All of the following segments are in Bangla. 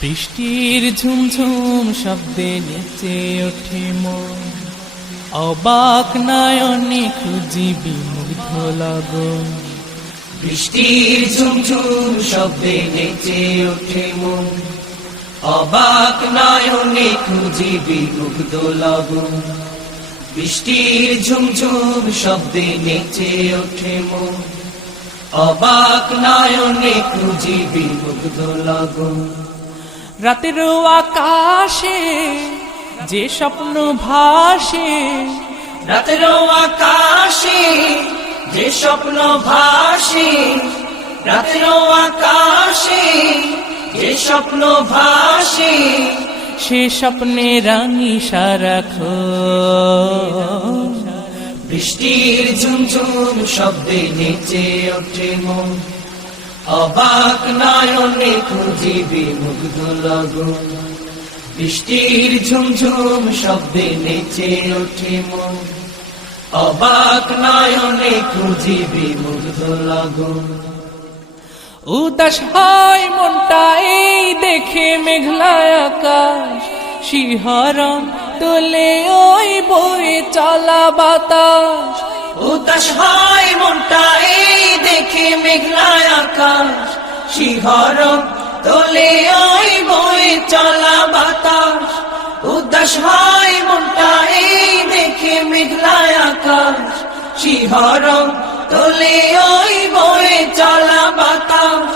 বৃষ্টির ঝুমঝুম শব্দে নেচে ওঠে মন, অবাক নয়নে খুঁজি বিমুগ্ধ লগন। বৃষ্টির ঝুমঝুম শব্দে নেচে ওঠে মন, অবাক নয়নে খুঁজি বিমুগ্ধ লগন। বৃষ্টির ঝুমঝুম শব্দে নেচে ওঠে মন, অবাক নয়নে খুঁজি বিমুগ্ধ লগন। রাতের আকাশে যে স্বপ্ন ভাসে, রাতের আকাশে যে স্বপ্ন ভাসে, রাতের আকাশে যে স্বপ্ন ভাসে, সে স্বপ্নে রাঙি সারাক্ষণ। বৃষ্টির ঝুমঝুম শব্দে নেচে ওঠে মন, অবাক নয়নে খুঁজি বিমুগ্ধ লগন। বৃষ্টির ঝুমঝুম শব্দে নেচে ওঠে মন, অবাক নয়নে খুঁজি বিমুগ্ধ লগন। উদাস হয় মনটা এই দেখে মেঘলা আকাশ, শিহরণ তোলে ওই বয়ে চলা বাতাস। উদাস হয় মনটা এই দেখে মেঘলা আকাশ, শিহরণ তোলে ওই বয়ে চলা বাতাস। উদাস হয় মনটা এই দেখে মেঘলা আকাশ, শিহরণ তোলে ওই বয়ে চলা বাতাস।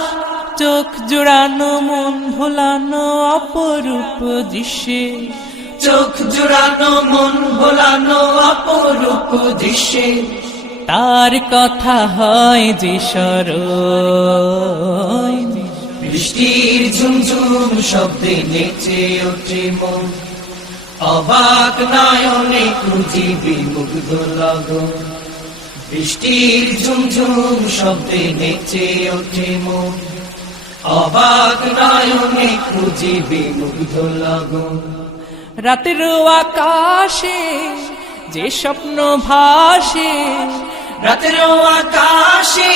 চোখ জোড়ানো মন ভোলানো অপরূপ দৃশ্যে, চোখ জোড়ানো মন ভোলানো অপরূপ দৃশ্যে, তার কথা হয় যে স্মরণ। বৃষ্টির ঝুমঝুম শব্দে নেচে ওঠে মন, অবাক নয়নে খুঁজি বিমুগ্ধ লগন। বৃষ্টির ঝুমঝুম শব্দে নেচে ওঠে মন, অবাক নয়নে খুঁজি বিমুগ্ধ লগন। রাতের আকাশে যে স্বপ্ন ভাসে, রাতের আকাশে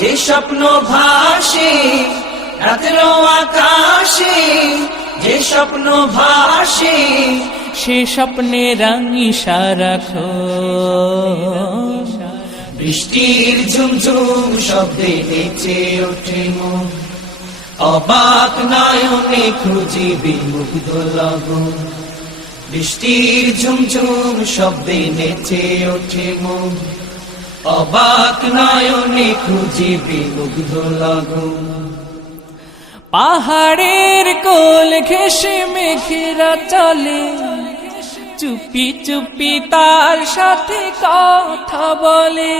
যে স্বপ্ন ভাসে, রাতের আকাশে যে স্বপ্ন ভাসে, সে স্বপ্নে রাঙি সারাক্ষণ। বৃষ্টির ঝুমঝুম শব্দে নেচে ওঠে মন, অবাক নয়নে খুঁজি বিমুগ্ধ লগন। বৃষ্টির ঝুমঝুম শব্দে নেচে ওঠে মন, অবাক নয়নে খুঁজি বিমুগ্ধ লগন। পাহাড়ের কোল ঘেঁষে মেঘেরা চলে, চুপি চুপি তার সাথে কথা বলে।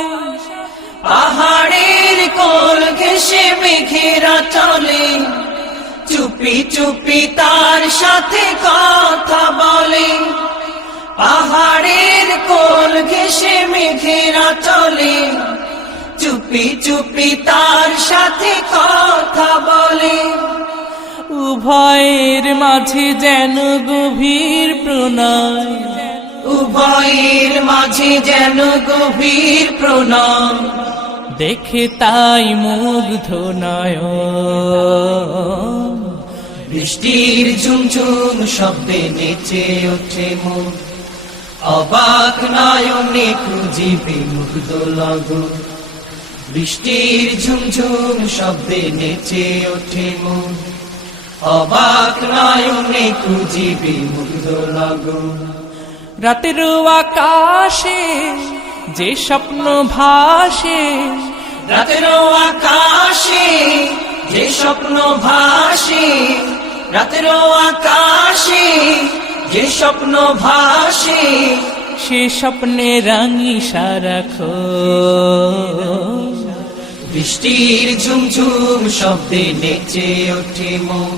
পাহাড়ের কোল ঘেঁষে মেঘেরা চলে, চুপি চুপি তার সাথে কথা বলে। পাহাড়ের কোল ঘেঁষে মেঘেরা চলে, চুপি চুপি তার সাথে কথা বলে। উভয়ের মাঝে যেন গভীর প্রণয়, উভয়ের মাঝে যেন গভীর প্রণাম, দেখে তাই মুগ্ধ নয়ন। বৃষ্টির ঝুমঝুম শব্দে নেচে ওঠে মন, অবাক নয়নে খুঁজি বিমুগ্ধ লগন। বৃষ্টির ঝুমঝুম শব্দে নেচে ওঠে মন, অবাক নয়নে খুঁজি বিমুগ্ধ লগন। রাতের আকাশে যে স্বপ্ন ভাসে, রাতের আকাশে যে স্বপ্ন ভাসে, রাতের আকাশে যে স্বপ্ন ভাসে, সে স্বপ্নে রাঙি সারাক্ষণ। বৃষ্টির ঝুমঝুম শব্দে নেচে ওঠে মন,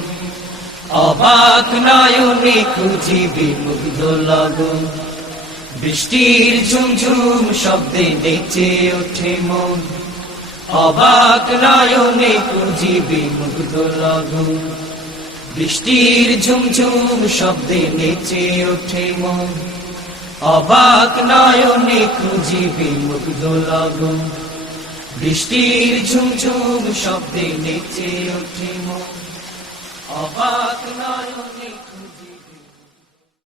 অবাক নয়নে খুঁজি বিমুগ্ধ লগন। বৃষ্টির ঝুমঝুম শব্দে নেচে ওঠে মন, অবাক নয়নে খুঁজি বিমুগ্ধ লগন। বৃষ্টির ঝুমঝুম শব্দে নেচে ওঠে মন, অবাক নয়নে খুঁজি বিমুগ্ধ লগন। বৃষ্টির ঝুমঝুম শব্দে নেচে ওঠে মন, অবাক নয়